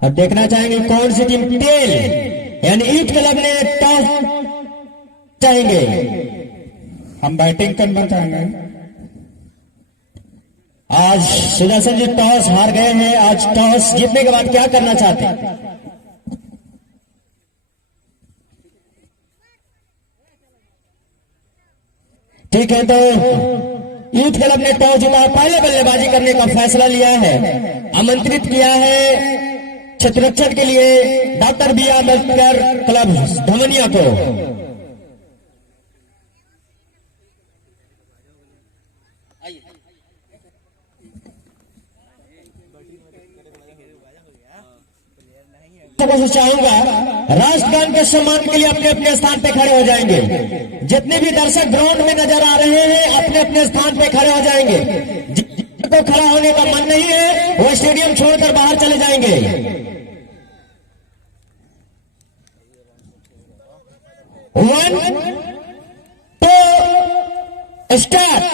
अब देखना चाहेंगे कौन सी टीम टेल यानी ईट क्लब ने टॉस चाहेंगे। हम बैटिंग करना चाहेंगे। आज सुदर्शन जी टॉस हार गए हैं। आज टॉस जीतने के बाद क्या करना चाहते हैं? ठीक है, तो यूथ क्लब ने टॉस जीता, पहले बल्लेबाजी करने का फैसला लिया है। आमंत्रित किया है क्षेत्ररक्षण के लिए डॉक्टर बी आंबेडकर क्लब धमनिया को। तो चाहूंगा राष्ट्रगान के सम्मान के लिए अपने अपने स्थान पे खड़े हो जाएंगे। जितने भी दर्शक ग्राउंड में नजर आ रहे हैं अपने अपने स्थान पे खड़े हो जाएंगे। जिनको खड़ा होने का मन नहीं है वो स्टेडियम छोड़कर बाहर चले जाएंगे। 1 2 स्टार्ट।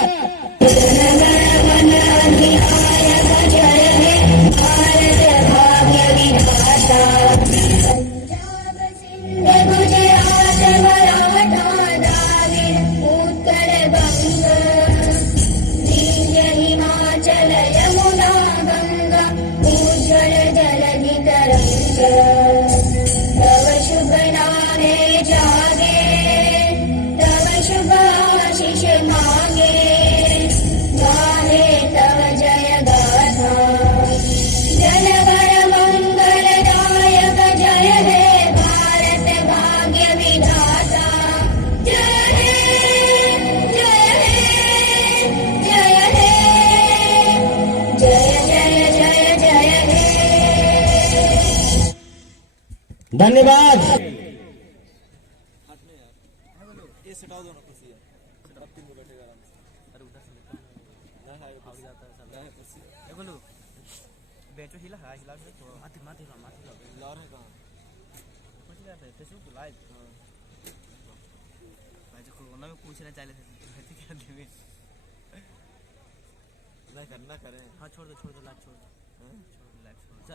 धन्यवाद।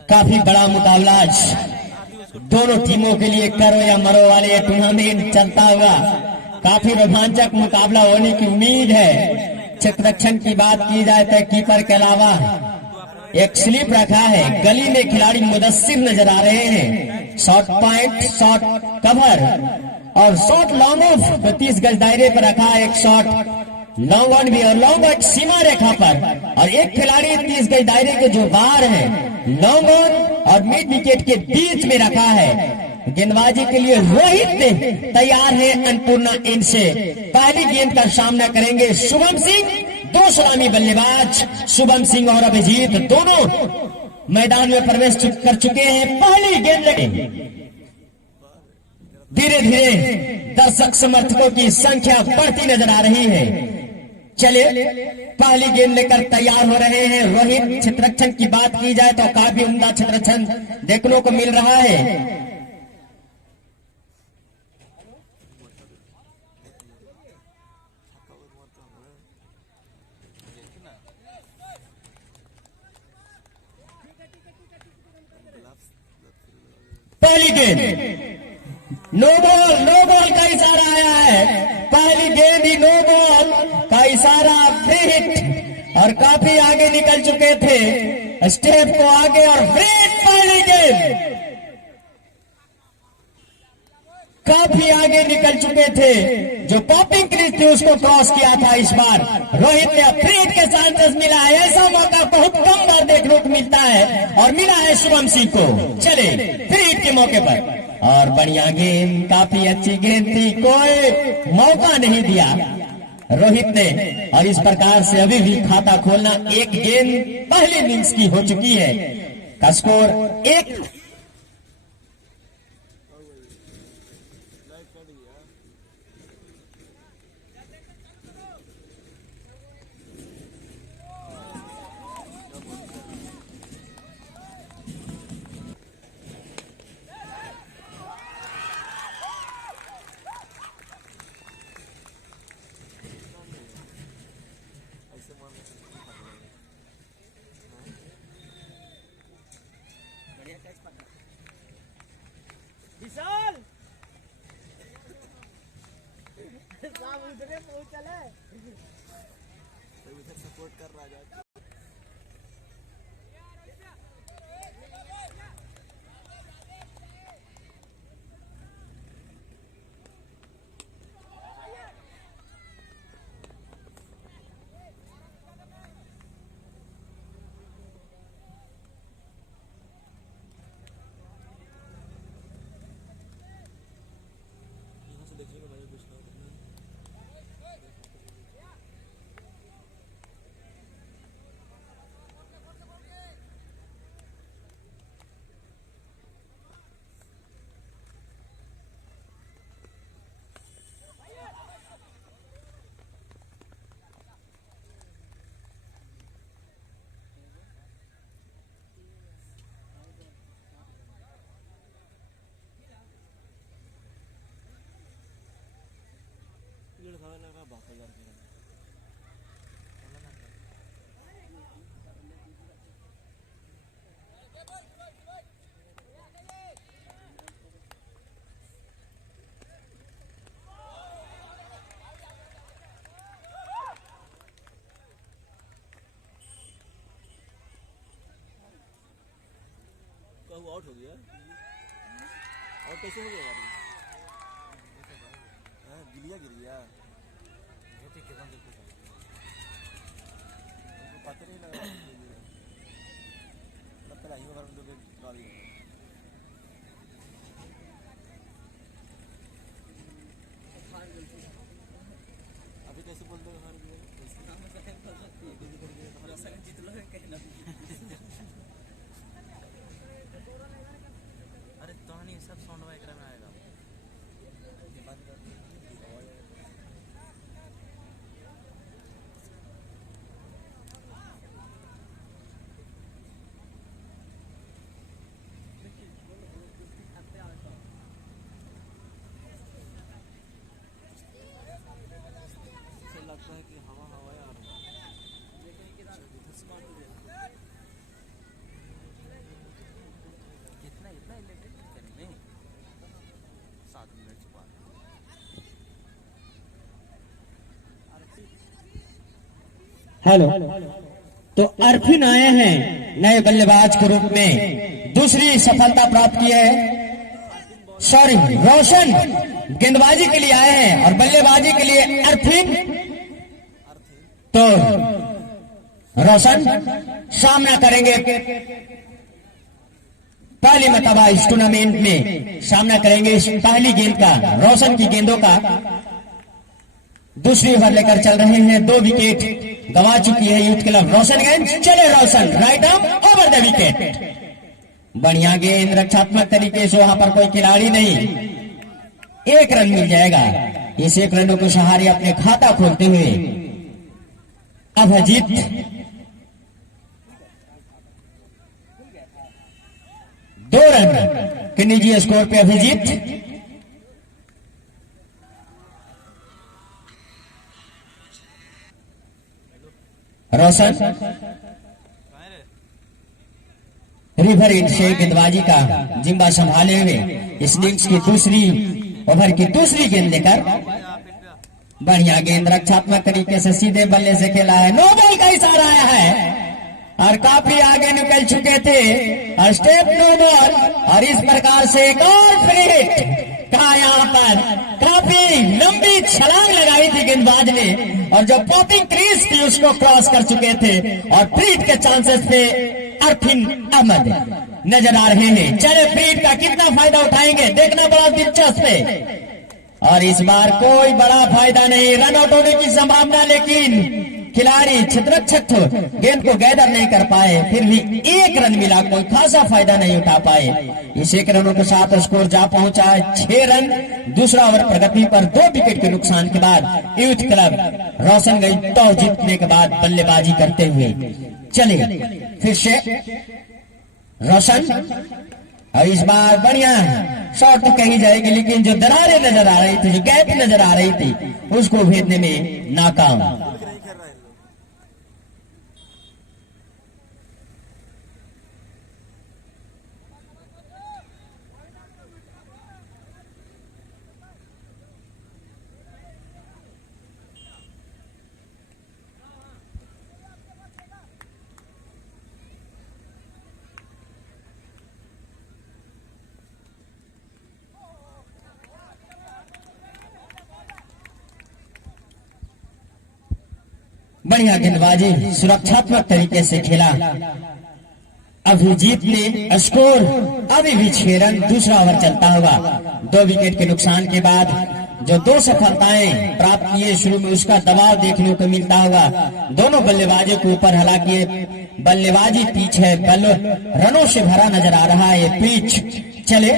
काफी बड़ा मुकाबला आज दोनों टीमों के लिए करो या मरो वाले टूर्नामेंट चलता हुआ काफी रोमांचक मुकाबला होने की उम्मीद है। क्षेत्ररक्षण की बात की जाए तो कीपर के अलावा एक स्लिप रखा है। गली में खिलाड़ी मुदस्सिर नजर आ रहे हैं। शॉर्ट पॉइंट, शॉर्ट कवर और शॉर्ट लॉन्ग ऑफ 30 गज दायरे पर रखा है। एक शॉर्ट लॉन्ग ऑन भी और लॉन्ग ऑन सीमा रेखा पर और एक खिलाड़ी 30 गज दायरे के जो बाहर है लॉन्ग ऑन और मिड विकेट के बीच में रखा है। गेंदबाजी के लिए रोहित तैयार है। अन्नपूर्णा इनसे पहली गेंद का सामना करेंगे शुभम सिंह। 2 सलामी बल्लेबाज शुभम सिंह और अभिजीत दोनों मैदान में प्रवेश कर चुके हैं। पहली गेंद लगी। धीरे धीरे दर्शक समर्थकों की संख्या बढ़ती नजर आ रही है। चलिए पहली गेंद लेकर तैयार हो रहे हैं रोहित। क्षेत्ररक्षण की बात की जाए तो काफी उम्दा क्षेत्ररक्षण देखने को मिल रहा है। पहली गेंद नो बॉल का इशारा आया है। पहली गेंद ही नो बॉल का इशारा, फ्री हिट और काफी आगे निकल चुके थे स्टेप को आगे और फ्री हिट। पहली गेंद काफी आगे निकल चुके थे। जो पॉपिंग क्रीज थी उसको क्रॉस किया था। इस बार रोहित ने फ्री हिट के चांसेस मिला है। ऐसा मौका बहुत कम बार देखने को मिलता है और मिला है शुभम सिंह को। चले फ्री हिट के मौके पर और बढ़िया गेंद, काफी अच्छी गेंद थी, कोई मौका नहीं दिया रोहित ने। और इस प्रकार से अभी भी खाता खोलना एक गेंद पहले इनिंग्स की हो चुकी है। का स्कोर 1। बढ़िया कैच पकड़ा। सपोर्ट कर रहा है। आउट हो गया। और कैसे हो गया गाड़ी? गिलिया गिर गया। पता नहीं लगा। लगता है बार लोग गाड़ी अभी कैसे बोल दो हार गया। अरे तो नहीं सब साउंड में आएगा। लगता है कि हवा हवा यार इतना इतना इलेक्ट्रिक करेंगे 7 मिनट बाद। हेलो, तो अरफिन आए हैं नए बल्लेबाज के रूप में, दूसरी सफलता प्राप्त की है। सॉरी, रोशन गेंदबाजी के लिए आए हैं और बल्लेबाजी के लिए अरफिन। तो रोशन सामना करेंगे, पहली मतबा इस टूर्नामेंट में सामना करेंगे इस पहली गेंद का, रोशन की गेंदों का। दूसरी ओवर लेकर चल रहे हैं, 2 विकेट गंवा चुकी है यूथ क्लब रोशनगंज। चले Roshan, right arm over the wicket. बढ़िया गेंद, रक्षात्मक तरीके से, वहां पर कोई खिलाड़ी नहीं, 1 रन मिल जाएगा। इस 1 रनों को सहारे अपने खाता खोलते हुए अभिजीत दो रन के निजी स्कोर पे अभिजीत रोशन रिवर इंड से गेंदबाजी का जिम्मा संभाले हुए इस इनिंग्स की दूसरी ओवर की दूसरी गेंद लेकर बढ़िया गेंद, रक्षात्मक तरीके से सीधे बल्ले से खेला है। नो बॉल का इशारा आया है और काफी आगे निकल चुके थे और स्टेप नो बॉल, और इस प्रकार से एक और फ्री हिट का यहाँ पर काफी लंबी छलांग लगाई थी गेंदबाज ने, और जो पॉपिंग क्रीज थी उसको क्रॉस कर चुके थे और फ्री हिट के चांसेस पे अरफिन अहमद नजर आ रहे हैं। चले फ्री हिट का कितना फायदा उठाएंगे देखना बड़ा दिलचस्प है, और इस बार कोई बड़ा फायदा नहीं, रन आउट होने की संभावना, लेकिन खिलाड़ी क्षेत्ररक्षक गेंद को गैदर नहीं कर पाए, फिर भी 1 रन मिला, कोई खासा फायदा नहीं उठा पाए। इस 1 रनों के साथ स्कोर जा पहुंचा 6 रन। दूसरा ओवर प्रगति पर 2 विकेट के नुकसान के बाद यूथ क्लब रोशनगंज टॉस जीतने के बाद बल्लेबाजी करते हुए चले। फिर से रोशन, और इस बार बढ़िया शॉट तो कही जाएगी, लेकिन जो दरारें नजर आ रही थी, जो गैप नजर आ रही थी, उसको भेदने में नाकाम। बढ़िया गेंदबाजी सुरक्षात्मक तरीके से खेला। अभिजीत ने स्कोर अभी भी 6 रन, दूसरा ओवर चलता हुआ। 2 विकेट के नुकसान के बाद जो 2 सफलताएं प्राप्त किए शुरू में, उसका दबाव देखने को मिलता हुआ दोनों बल्लेबाजों के ऊपर। हालांकि बल्लेबाजी पिच है, रनों से भरा नजर आ रहा है पिच। चले,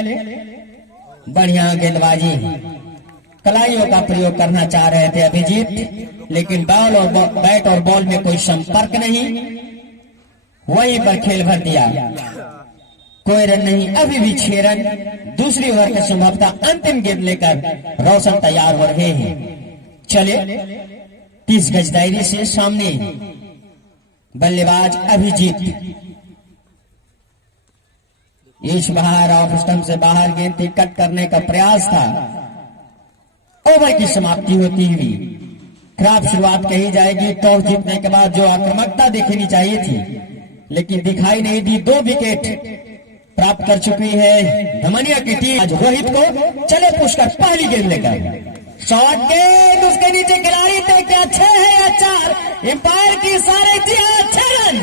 बढ़िया गेंदबाजी, कलाइयों का प्रयोग करना चाह रहे थे अभिजीत, लेकिन बॉल और बैट और बॉल में कोई संपर्क नहीं, वहीं पर खेल भर दिया। कोई रन नहीं, अभी भी 6 रन। दूसरी ओवर के संभवतः अंतिम गेंद लेकर रोशन तैयार हो रहे हैं। चले, 30 गज दायरे से सामने बल्लेबाज अभिजीत। इस बाहर ऑफ स्टंप से बाहर गेंद थी, कट करने का प्रयास था। ओवर की समाप्ति होती हुई खराब शुरुआत कही जाएगी। टॉस जीतने के बाद जो आक्रामकता दिखनी चाहिए थी, लेकिन दिखाई नहीं दी। 2 विकेट प्राप्त कर चुकी है धमनिया की टीम। आज रोहित को चले पुशकर पहली गेंद लेकर शॉट गेंद, उसके नीचे खिलाड़ी थे, क्या 6 है या 4? एम्पायर की इशारे दिया 6 रन।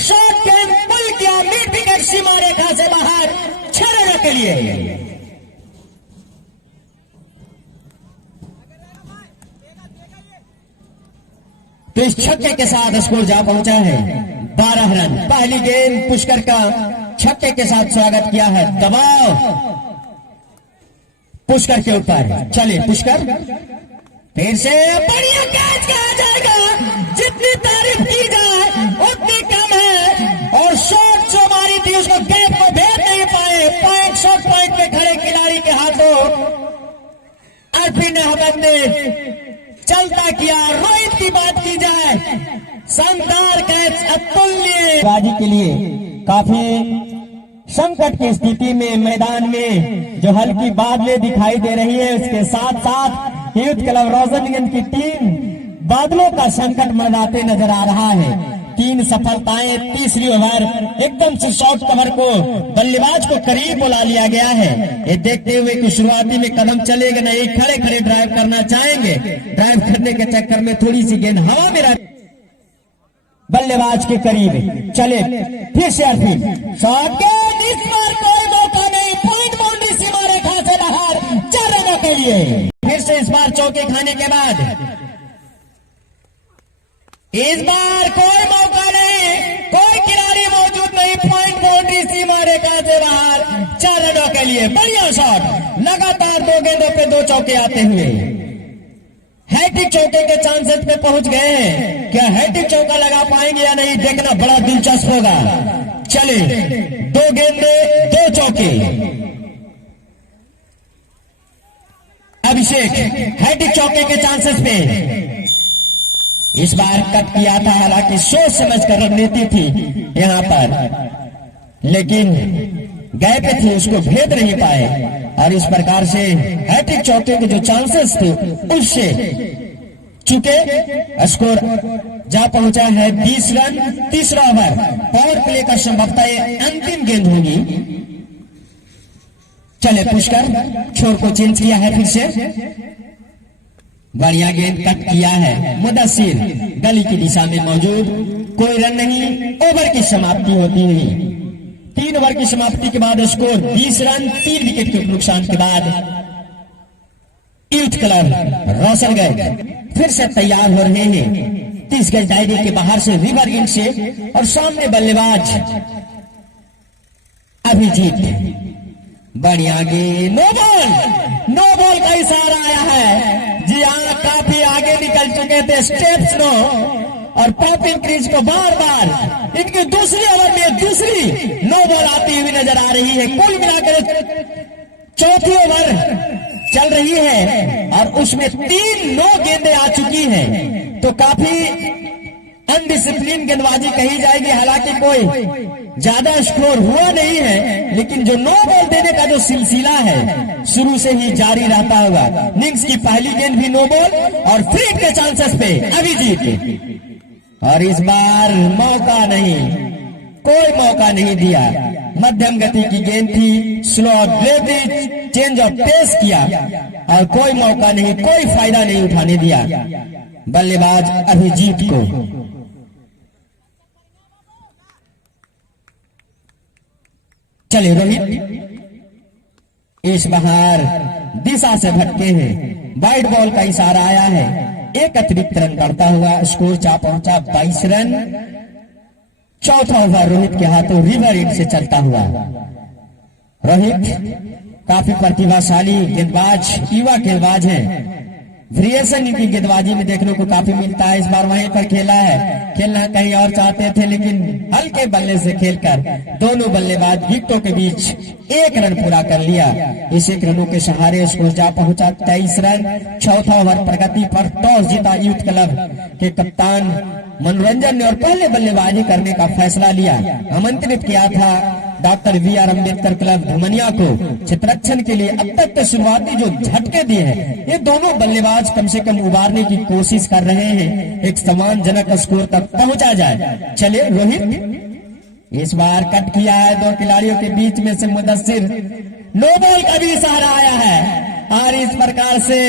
शॉट गेंद पुल किया मिड विकेट सीमा रेखा से बाहर 6 रनों के लिए। तो इस छक्के के साथ स्कोर जा पहुंचा है 12 रन। पहली गेंद पुष्कर का छक्के के साथ स्वागत किया है। दबाव पुष्कर के ऊपर। चले पुष्कर, फिर से बढ़िया कैच किया जाएगा। जितनी तारीफ की जाए उतनी कम है। और शॉट जो मारी थी उसको गैप को भेद नहीं पाए। पॉइंट, शॉट पॉइंट पे खड़े खिलाड़ी के हाथों अरफीन अहमद ने चलता किया। रोहित की बात की जाए, शानदार कैच, अतुल्य बाजी के लिए। काफी संकट की स्थिति में मैदान में जो हल्की बादलें दिखाई दे रही है, उसके साथ साथ यूथ क्लब रोशनगंज की टीम बादलों का संकट मनाते नजर आ रहा है। 3 सफलताएं, तीसरी ओवर एकदम से शॉर्ट कवर को बल्लेबाज को करीब बुला लिया गया है। ये देखते हुए कि शुरुआती में कदम चलेगा नहीं, खड़े खड़े ड्राइव करना चाहेंगे। ड्राइव करने के चक्कर में थोड़ी सी गेंद हवा में रह बल्लेबाज के करीब। चले, फिर से अरफीन, शॉट गेंद, इस बार कोई मौका नहीं। पॉइंट बाउंड्री सीमा रेखा से बाहर 4 रनों के लिए। फिर से इस बार चौके खाने के बाद इस बार कोई मौका नहीं, कोई खिलाड़ी मौजूद नहीं। पॉइंट बाउंड्री सीमा रेखा से बाहर 4 रनों के लिए। बढ़िया शॉट, लगातार 2 गेंदों पे 2 चौके आते हुए हैट्रिक चौके के चांसेस पे पहुंच गए हैं। क्या हैट्रिक चौका लगा पाएंगे या नहीं, देखना बड़ा दिलचस्प होगा। चले, 2 गेंदे 2 चौके। अभिषेक हैट्रिक चौके के चांसेस पे इस बार कट किया था। हालांकि सोच समझ कर रणनीति थी यहां पर, लेकिन गए पे थी, उसको भेद नहीं पाए। और इस प्रकार से हैट्रिक चौके के जो चांसेस थे उससे चुके। स्कोर जा पहुंचा है 20 रन। तीसरा ओवर पावर प्ले का संभवतः अंतिम गेंद होगी। चले पुष्कर, छोर को चेंज किया है फिर से। बढ़िया गेंद कट किया है। मुदस्सिर गली की दिशा में मौजूद, कोई रन नहीं। ओवर की समाप्ति होती हुई 3 ओवर की समाप्ति के बाद स्कोर 20 रन। 3 विकेट के नुकसान के बाद यूथ क्लब रोशनगंज फिर से तैयार हो रहे हैं 30 गज दायरे के बाहर से, रिवर इंड से। और सामने बल्लेबाज अभिजीत। बढ़िया गेंद, नो बॉल का इशारा आया है। जी हाँ, काफी आगे निकल चुके थे स्टेप्स नो और पॉपिंग क्रीज को बार बार इनकी दूसरी ओवर में दूसरी नो बॉल आती हुई नजर आ रही है। कुल मिलाकर चौथी ओवर चल रही है और उसमें 3 नो गेंदें आ चुकी हैं। तो काफी अनडिसिप्लिन गेंदबाजी कही जाएगी। हालांकि कोई ज्यादा स्कोर हुआ नहीं है, लेकिन जो नो बॉल देने का जो सिलसिला है शुरू से ही जारी रहता हुआ। इनिंग्स की पहली गेंद भी नो बॉल और फ्री हिट के चांसेस पे अभिजीत। और इस बार मौका नहीं, कोई मौका नहीं दिया। मध्यम गति की गेंद थी, slow delivery, change of pace किया और कोई मौका नहीं, कोई फायदा नहीं उठाने दिया। बल्लेबाज अभिजीत को। चले रोहित इस बाहर दिशा से भटके हैं, वाइड बॉल का इशारा आया है, एक अतिरिक्त रन बढ़ता हुआ स्कोर जा पहुंचा 22 रन। चौथा ओवर रोहित के हाथों रिवर हिट से चलता हुआ। रोहित काफी प्रतिभाशाली गेंदबाज, युवा गेंदबाज है, वेरिएशन इनकी गेंदबाजी में देखने को काफी मिलता है। इस बार वहीं पर खेला है, खेलना कहीं और चाहते थे लेकिन हल्के बल्ले से खेलकर दोनों बल्लेबाज विकेटों के बीच 1 रन पूरा कर लिया। इस 1 रनों के सहारे स्कोर जा पहुंचा 23 रन। चौथा ओवर प्रगति पर टॉस जीता यूथ क्लब के कप्तान मनोरंजन ने और पहले बल्लेबाजी करने का फैसला लिया। आमंत्रित किया था डॉक्टर वी.आर. अम्बेडकर क्लब धुमनिया को क्षेत्ररक्षण के लिए। अब तक के शुरुआती जो झटके दिए हैं, ये दोनों बल्लेबाज कम से कम उबारने की कोशिश कर रहे हैं, एक सम्मानजनक स्कोर तक पहुंचा जाए। चलिए रोहित इस बार कट किया है, 2 खिलाड़ियों के बीच में से मुदस्सिर, नो बॉल का भी इशारा आया है और इस प्रकार से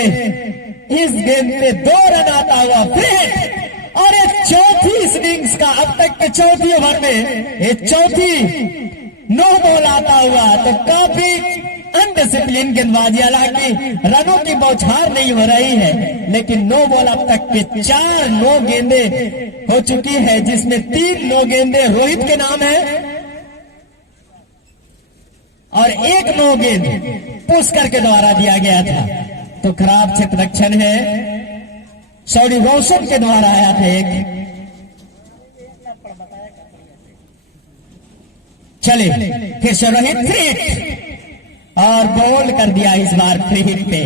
इस गेंद पे 2 रन आता हुआ फिर और एक चौथी इनिंग्स का अब तक के चौथी ओवर में ये चौथी नो बॉल आता हुआ। तो काफी अनडिसिप्लिन गेंदबाजी, हालांकि रनों की बौछार नहीं हो रही है लेकिन नो बॉल अब तक के 4 नो गेंदे हो चुकी है, जिसमें 3 नो गेंदे रोहित के नाम है और 1 नो गेंद पुष्कर के द्वारा दिया गया था। तो खराब क्षेत्ररक्षण है, सॉरी रोशन के द्वारा आया था एक। चले फिर से रोहित फ्री हिट और बॉल कर दिया इस बार फ्री हिट पे,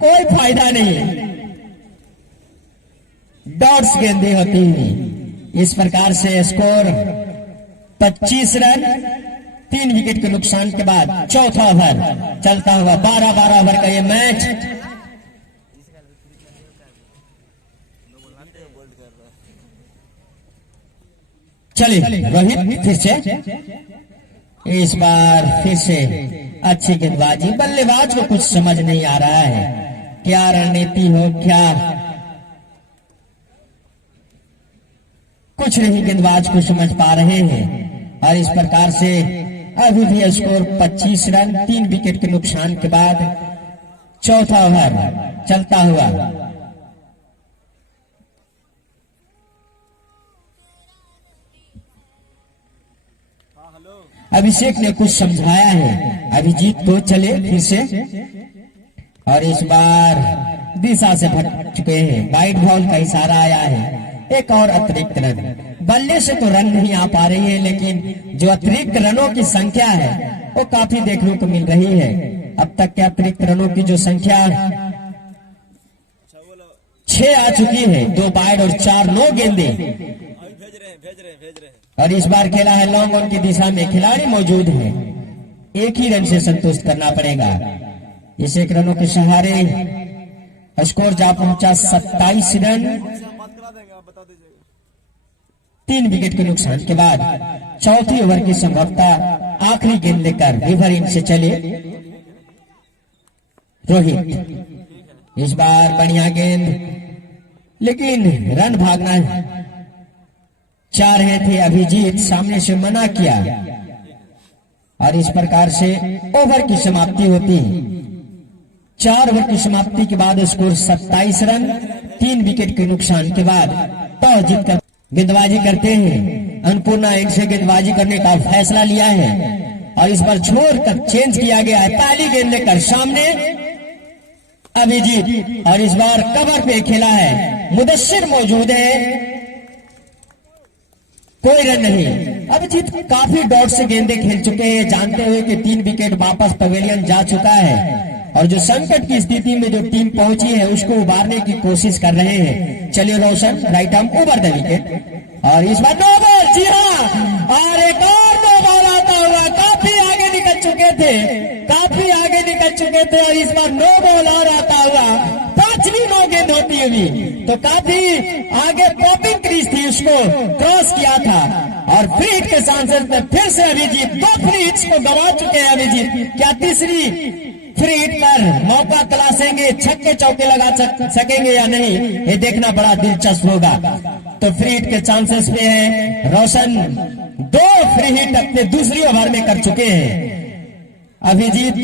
कोई फायदा नहीं, डॉट्स गेंदे होती हैं। इस प्रकार से स्कोर 25 रन 3 विकेट के नुकसान के बाद चौथा ओवर चलता हुआ 12-12 ओवर का ये मैच। चलिए रोहित फिर से इस बार फिर से अच्छी गेंदबाजी, बल्लेबाज को कुछ समझ नहीं आ रहा है, क्या रणनीति हो क्या कुछ नहीं गेंदबाज को समझ पा रहे हैं। और इस प्रकार से अभी भी स्कोर 25 रन 3 विकेट के नुकसान के बाद चौथा ओवर चलता हुआ। अभिषेक ने कुछ समझाया है अभिजीत को। चले फिर से और इस बार दिशा से भटक चुके हैं, वाइड बॉल का इशारा आया है, एक और अतिरिक्त रन। बल्ले से तो रन नहीं आ पा रही है लेकिन जो अतिरिक्त रनों की संख्या है वो काफी देखने को मिल रही है। अब तक के अतिरिक्त रनों की जो संख्या 6 आ चुकी है, 2 वाइड और 4 नो गेंदे। भेज रहे और इस बार खेला है लॉन्ग ऑन की दिशा में, खिलाड़ी मौजूद है, 1 ही रन से संतुष्ट करना पड़ेगा। इस 1 रनों के सहारे स्कोर जा पहुंचा 27 रन 3 विकेट के नुकसान के बाद चौथी ओवर की संभवतः आखिरी गेंद लेकर रिवर इन से चले रोहित। इस बार बढ़िया गेंद लेकिन रन भागना चाह रहे थे अभिजीत, सामने से मना किया और इस प्रकार से ओवर की समाप्ति होती है। 4 ओवर की समाप्ति के बाद स्कोर 27 रन 3 विकेट के नुकसान के बाद टॉस जीतकर गेंदबाजी करते हैं। अन्नपूर्णा इनसे गेंदबाजी करने का फैसला लिया है और इस बार छोड़कर चेंज किया गया है। पहली गेंद लेकर सामने अभिजीत और इस बार कवर पे खेला है, मुदस्सिर मौजूद है, कोई रन नहीं। अभिजीत काफी डॉट से गेंदे खेल चुके हैं, जानते हुए कि 3 विकेट वापस पवेलियन जा चुका है और जो संकट की स्थिति में जो टीम पहुंची है उसको उबारने की कोशिश कर रहे हैं। चलिए Roshan right arm over the wicket और इस बार नो बॉल, जी हाँ, और एक और नो बॉल आता हुआ, काफी आगे निकल चुके थे, काफी आगे निकल चुके थे और इस बार नो बॉल और आता हुआ, 5वीं नो गेंद होती हुई, तो काफी आगे पॉपिंग क्रीज थी, उसको क्रॉस किया था और फ्री हिट के सांसद में फिर से अभिजीत 2 फ्री हिट्स को गंवा चुके हैं अभिजीत। क्या तीसरी फ्री हिट पर मौका तलाशेंगे, छक्के चौके लगा सकेंगे या नहीं, ये देखना बड़ा दिलचस्प होगा। तो फ्री हिट के चांसेस पे हैं। रोशन 2 फ्री हिट अपने दूसरी ओवर में कर चुके हैं। अभिजीत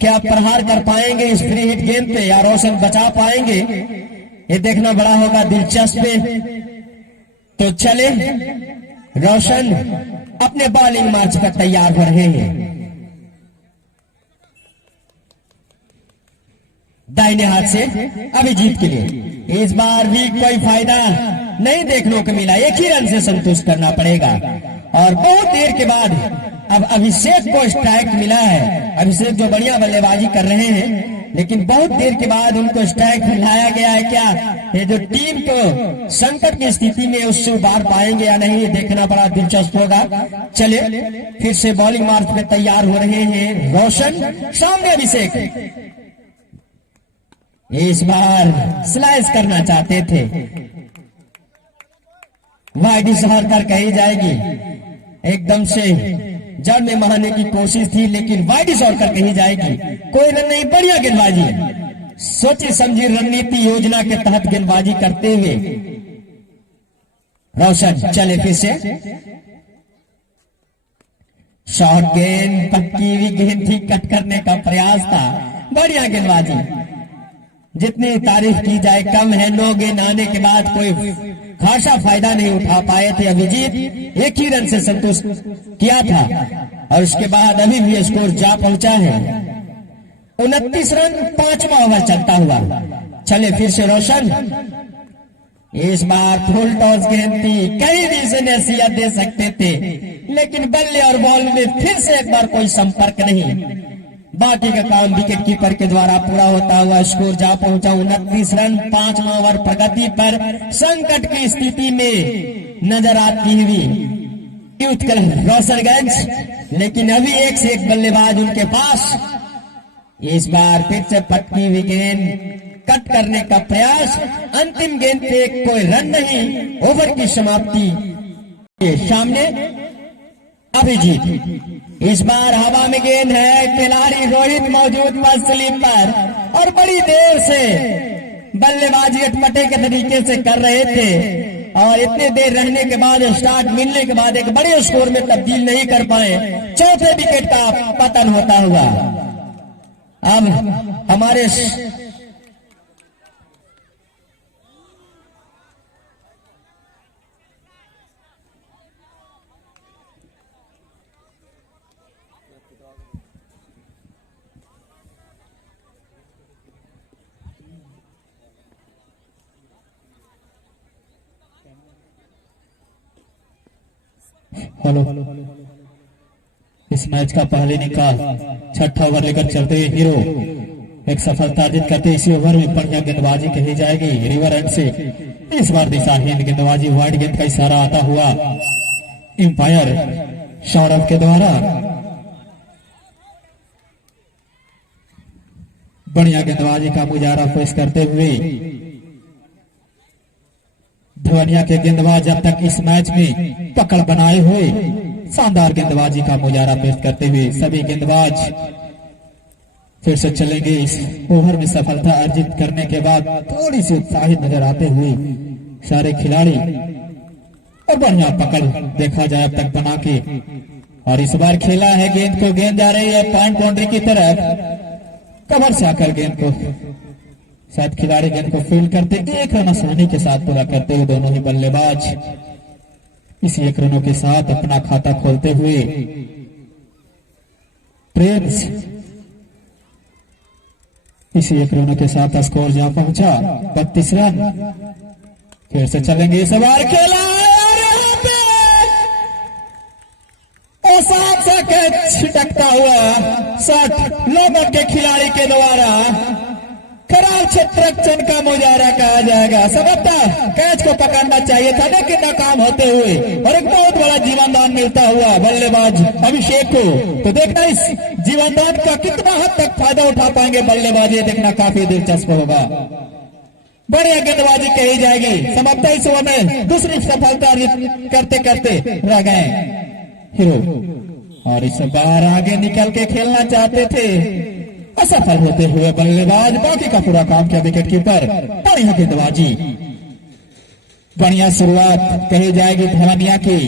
क्या प्रहार कर पाएंगे इस फ्री हिट गेंद पे या रोशन बचा पाएंगे, ये देखना बड़ा होगा दिलचस्प पे। तो चले, रोशन अपने बॉलिंग मार्च पर तैयार हो रहे हैं। दाहिने हाथ से अभिजीत के लिए इस बार भी कोई फायदा नहीं देखने को मिला, एक ही रन से संतुष्ट करना पड़ेगा। और बहुत देर के बाद अब अभिषेक को स्ट्राइक मिला है। अभिषेक जो बढ़िया बल्लेबाजी कर रहे हैं, लेकिन बहुत देर के बाद उनको स्ट्राइक मिलाया गया है। क्या ये जो टीम को संकट की स्थिति में उससे उबार पाएंगे या नहीं, देखना बड़ा दिलचस्प होगा। चले, फिर से बॉलिंग मार्च में तैयार हो रहे हैं रोशन, सामने अभिषेक। इस बार स्लाइस करना चाहते थे, वाइड शहर कर कही जाएगी, एकदम से जड़ में महाने की कोशिश थी, लेकिन वाइड शॉट कर कही जाएगी। कोई रन नहीं, बढ़िया गेंदबाजी, सोची समझी रणनीति योजना के तहत गेंदबाजी करते हुए रोशन। चले फिर से शॉर्ट गेंद, पक्की हुई गेंद थी, कट करने का प्रयास था, बढ़िया गेंदबाजी। जितनी तारीफ की जाए कम है। 9 गेंद आने के बाद कोई खासा फायदा नहीं उठा पाए थे अभिजीत, एक ही रन से संतुष्ट किया था और उसके बाद अभी भी स्कोर जा पहुंचा है 29 रन, 5वां ओवर चलता हुआ। चले फिर से रोशन, इस बार फुल टॉस गेंद थी, कहीं भी इसे नसीहत दे सकते थे, लेकिन बल्ले और बॉल में फिर से एक बार कोई संपर्क नहीं। बाकी का काम विकेट कीपर के द्वारा पूरा होता हुआ स्कोर जा पहुंचा 29 रन, 5वां ओवर प्रगति पर। संकट की स्थिति में नजर आती हुई यूथ क्लब रोशनगंज, लेकिन अभी एक से एक बल्लेबाज उनके पास। इस बार फिर से पटकी हुई गेंद, कट करने का प्रयास, अंतिम गेंद पे कोई रन नहीं, ओवर की समाप्ति। सामने अभिजीत, इस बार हवा में गेंद है, खिलाड़ी रोहित मौजूद पर स्लिप पर और बड़ी देर से बल्लेबाजी अटपटे के तरीके से कर रहे थे और इतने देर रहने के बाद, स्टार्ट मिलने के बाद एक बड़े स्कोर में तब्दील नहीं कर पाए। चौथे विकेट का पतन होता हुआ अब हमारे हेलो, इस मैच का पहले निकाल 6ठा ओवर लेकर चलते हुए हीरो एक सफलता अर्जित करते इसी ओवर में बढ़िया गेंदबाजी कही जाएगी रिवर एंड से। इस बार दिशाहीन गेंदबाजी, वाइड गेंद का इशारा आता हुआ एम्पायर सौरभ के द्वारा। बढ़िया गेंदबाजी का मुजाहरा पेश करते हुए धवनिया के गेंदबाज जब तक इस मैच में पकड़ बनाए हुए शानदार गेंदबाजी का मुजाहरा पेश करते हुए सभी गेंदबाज फिर से चलेंगे। इस ओवर में सफलता अर्जित करने के बाद थोड़ी सी उत्साहित नजर आते हुए सारे खिलाड़ी और बढ़िया पकड़ देखा जाए अब तक बना के। और इस बार खेला है गेंद को, गेंद जा रही है पॉइंट बाउंड्री की तरफ, कवर से आकर गेंद को शायद खिलाड़ी गेंद को फील्ड करते, एक रन आसानी के साथ पूरा करते हुए दोनों ही बल्लेबाज इस 1 रनों के साथ अपना खाता खोलते हुए प्रिंस इस 1 रनों के साथ स्कोर जहां पहुंचा 32 रन। फिर से चलेंगे, इस बार खेला और साथ से कैच छिटकता हुआ शॉट लोगों के खिलाड़ी के द्वारा खराब क्षेत्ररक्षण का मुजाहरा कहा जाएगा। समझता कैच को पकड़ना चाहिए था, लेकिन नाकाम होते हुए और एक बहुत बड़ा जीवनदान मिलता हुआ बल्लेबाज अभिषेक को। तो देखना इस जीवनदान का कितना हद तक फायदा उठा पाएंगे बल्लेबाज, ये देखना काफी दिलचस्प होगा। बढ़िया गेंदबाजी कही जाएगी। समाप्त इस ओवर में दूसरी सफलता करते करते रह गए हीरो और इस बार आगे निकल के खेलना चाहते थे असफल होते हुए बल्लेबाज, बाकी का पूरा काम किया विकेट कीपर। बढ़िया गेंदबाजी, बढ़िया शुरुआत कही जाएगी धवनिया की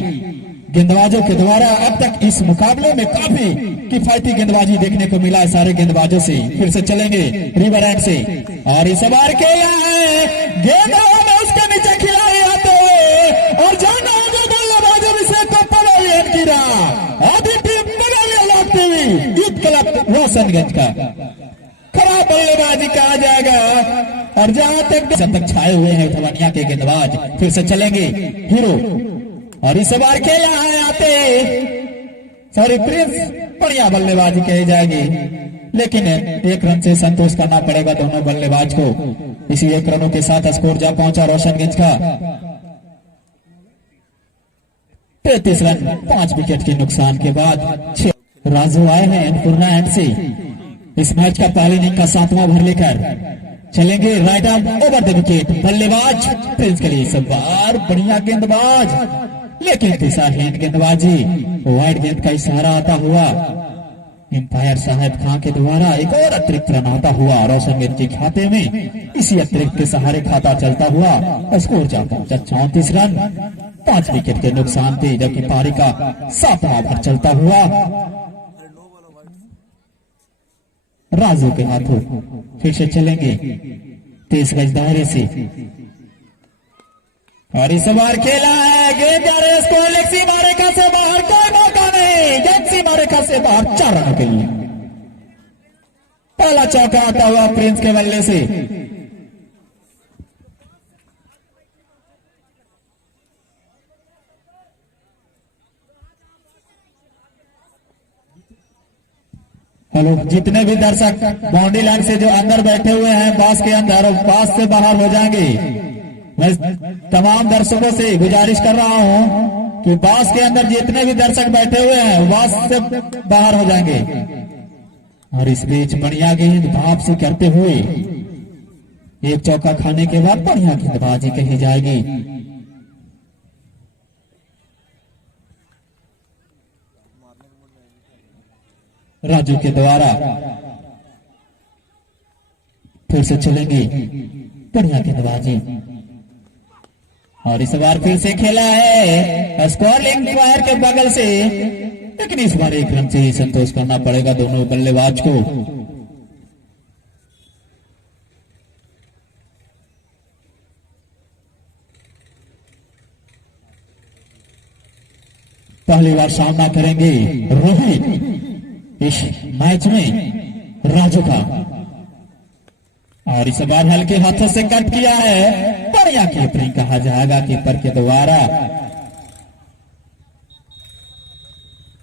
गेंदबाजों के द्वारा। अब तक इस मुकाबले में काफी किफायती गेंदबाजी देखने को मिला है सारे गेंदबाजों से। फिर से चलेंगे रिवर एंड से, और इस बार खेला है गेंद में उसके नीचे खिलाड़ी आते हुए, और जाना होगा बल्लेबाजों से तो पवेलियन गिरा। आधी टीम पवेलियन लगती हुई यूथ क्लब रोशनगंज का खराब बल्लेबाजी कहा जाएगा। और जहां तक छाए हुए हैं धवनिया के गेंदबाज। फिर से चलेंगे हीरो, और इस बार खेला है आते सॉरी प्रिंस, बढ़िया बल्लेबाजी कही जाएगी, लेकिन एक रन से संतोष करना पड़ेगा दोनों बल्लेबाज को। इसी एक रनों के साथ स्कोर जा पहुंचा रोशनगंज का 33 रन 5 विकेट के नुकसान के बाद। राजू आए हैं अन्नपूर्णा एंड से इस मैच का पहले इनिंग का 7वां ओवर लेकर। चलेंगे right arm over the wicket, बल्लेबाज प्रिंस के लिए इस बार बढ़िया गेंदबाज, लेकिन दिशाहीन गेंदबाजी। वाइड गेंद का इशारा आता हुआ एम्पायर साहब खां के द्वारा एक और अतिरिक्त रन आता हुआ रोशनगंज के खाते में। इसी अतिरिक्त के सहारे खाता चलता हुआ स्कोर जा पहुंचा 34 रन 5 विकेट के नुकसान पे, जबकि पारी का 7वां ओवर चलता हुआ राजू के हाथों। फिर से चलेंगे 23 गज दायरे से, और इस बार खेला है गेंद जा रहे इसको लेग सीमा रेखा से बाहर, कोई मौका नहीं, गेंद सीमा रेखा से बाहर 4 रनों के लिए। पहला चौका आता हुआ प्रिंस के बल्ले से। हेलो, जितने भी दर्शक बाउंड्री लाइन से जो अंदर बैठे हुए हैं बास के अंदर, बास से बाहर हो जाएंगे। मैं तमाम दर्शकों से गुजारिश कर रहा हूं कि बास के अंदर जितने भी दर्शक बैठे हुए हैं बास से बाहर हो जाएंगे। और इस बीच बढ़िया गेंद भाप से करते हुए एक चौका खाने के बाद बढ़िया गेंदबाजी कही जाएगी। राजू के द्वारा। फिर से चलेंगे बढ़िया गेंदबाजी, और इस बार फिर से खेला है स्कोरिंग फायर के बगल से, लेकिन इस बार 1 रन से ही संतोष करना पड़ेगा दोनों बल्लेबाज को। पहली बार सामना करेंगे रोहित इस मैच में राजू का, और इस बार हल्के हाथों से कट किया है। बढ़िया कीपिंग कहा जाएगा कीपर के द्वारा।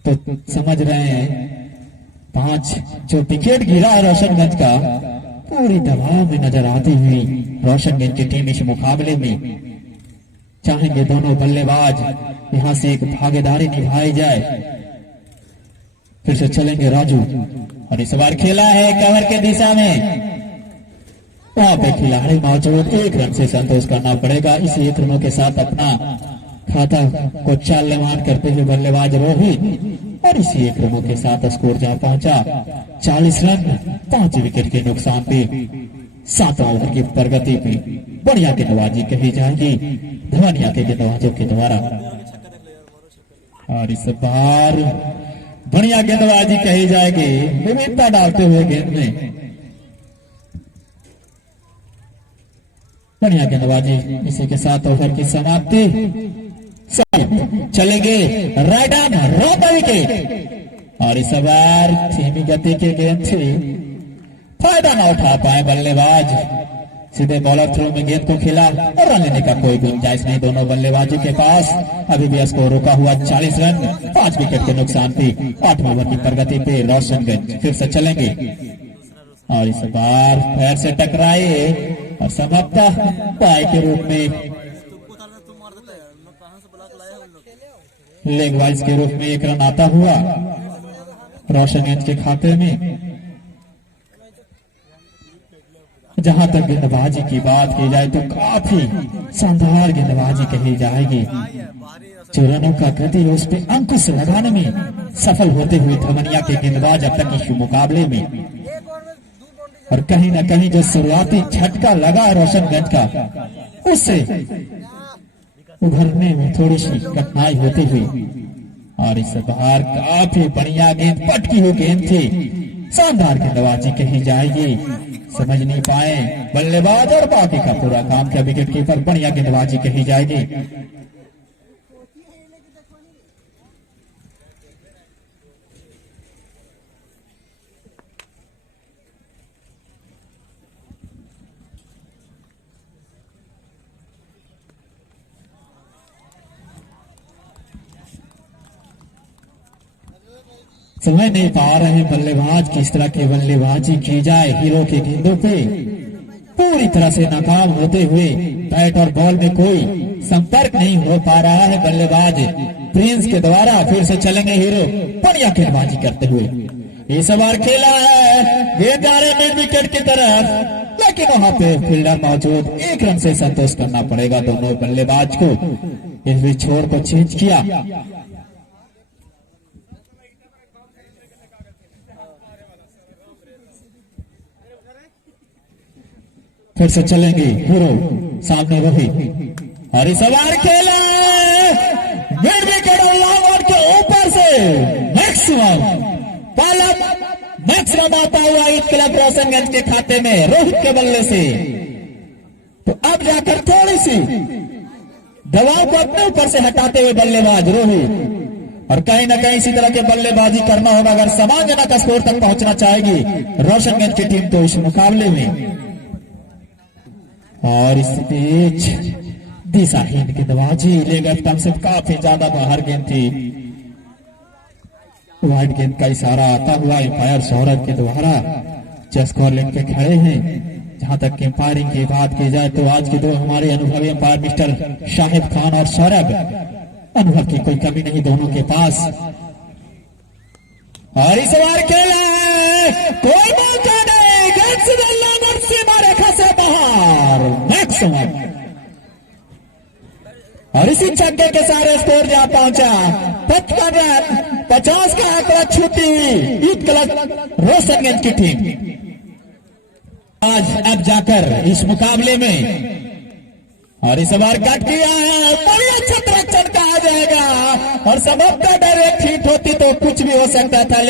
तो समझ रहे हैं 5 जो विकेट गिरा है रोशनगंज का, पूरी दबाव में नजर आती हुई रोशनगंज की टीम इस मुकाबले में चाहेंगे दोनों बल्लेबाज यहां से एक भागीदारी निभाई जाए। फिर से चलेंगे राजू, और इस बार खेला है कवर के दिशा में, वहां पे खिलाड़ी मौजूद, 1 रन से संतोष करना पड़ेगा। इसी 1 रनों के साथ अपना खाता को चालमान करते हुए बल्लेबाज रोहित, और इसी 1 रनों के साथ स्कोर जा पहुंचा 40 रन 5 विकेट के नुकसान पे 7वां ओवर की प्रगति पे। बढ़िया गेंदबाजी कही जाएगी धवनिया के गेंदबाजों के द्वारा, और इस बार बढ़िया गेंदबाजी कही जाएगी विविधता डालते हुए गेंद में। बढ़िया गेंदबाजी, इसी के साथ ओवर की समाप्ति। चलेंगे राइट आर्म रॉब विकेट, और इस बार धीमी गति के गेंद से फायदा न उठा पाए बल्लेबाज, सीधे बॉलर थ्रू में गेंद को खेला और रन लेने का कोई गुंजाइश नहीं दोनों बल्लेबाजों के पास। अभी भी स्कोर रुका हुआ 40 रन 5 विकेट के नुकसान पे 8वें ओवर की प्रगति पे रोशनगंज। फिर से चलेंगे, और इस बार पैर से टकराए और समाप्ता पाई के रूप में लेग वाइज के रूप में 1 रन आता हुआ रोशनगंज के खाते में। जहां तक गेंदबाजी की बात की जाए तो काफी शानदार गेंदबाजी कही जाएगी। जो रनों का गति उस पर अंकुश लगाने में सफल होते हुए धवनिया के गेंदबाज अब तक इस मुकाबले में और कहीं ना कहीं जो शुरुआती झटका लगा रोशनगंज का, उससे उभरने में थोड़ी सी कठिनाई होती हुई, और इस बार काफी बढ़िया गेंद, पटकी हुई गेंद थी, शानदार गेंदबाजी कही जाएगी, समझ नहीं पाए बल्लेबाज और बाकी का पूरा काम किया विकेट कीपर, बढ़िया गेंदबाजी कही जाएगी। समझ नहीं पा रहे बल्लेबाज किस तरह की बल्लेबाजी की जाए। हीरो की गेंदों पे पूरी तरह से नाकाम होते हुए बैट और बॉल में कोई संपर्क नहीं हो पा रहा है। बल्लेबाज प्रिंस के द्वारा फिर से चलेंगे हीरो, बढ़िया गेंदबाजी करते हुए। इस बार खेला है गेंद जा रहे मिड विकेट की तरफ, लेकिन वहां पे फील्डर मौजूद, 1 रन से संतोष करना पड़ेगा दोनों बल्लेबाज को। इस भी छोर को चेंज किया, फिर से चलेंगे हीरो, सामने रोहित, और इस बार खेला मिड विकेट और लॉन्ग ऑन के ऊपर से मैक्सिमम आता हुआ ईद क्लब रोशनगंज के खाते में रोहित के बल्ले से। तो अब जाकर थोड़ी सी दबाव को अपने ऊपर से हटाते हुए बल्लेबाज रोहित, और कहीं ना कहीं इसी तरह के बल्लेबाजी करना होगा अगर सम्मानजनक स्कोर तक पहुंचना चाहेगी रोशनगंज की टीम तो इस मुकाबले में। और इस बीच दिशाहीन गेंदबाजी, लेग स्टंप से काफी ज्यादा बाहर गेंद थी, वाइड गेंद का इशारा आता हुआ एम्पायर सौरभ के द्वारा जो स्कोर लाइन पे खड़े हैं। जहां तक एम्पायरिंग की बात की जाए तो आज के दो हमारे अनुभवी एम्पायर मिस्टर शाहिद खान और सौरभ, अनुभव की कोई कमी नहीं दोनों के पास। और इस बार खेला कोई मौका नहीं, गेंद सीधा लॉन्ग सीमा रेखा से बाहर मैक्सिमम, और इसी छक्के के सारे स्कोर जा पहुंचा 55 रन, 50 का आंकड़ा छूटी हुई यूथ क्लब रोशनगंज की टीम आज अब जाकर इस मुकाबले में। और इस बार कट किया है, बढ़िया छत्र कहा जाएगा, और सबका डायरेक्ट हिट होती तो कुछ भी हो सकता था।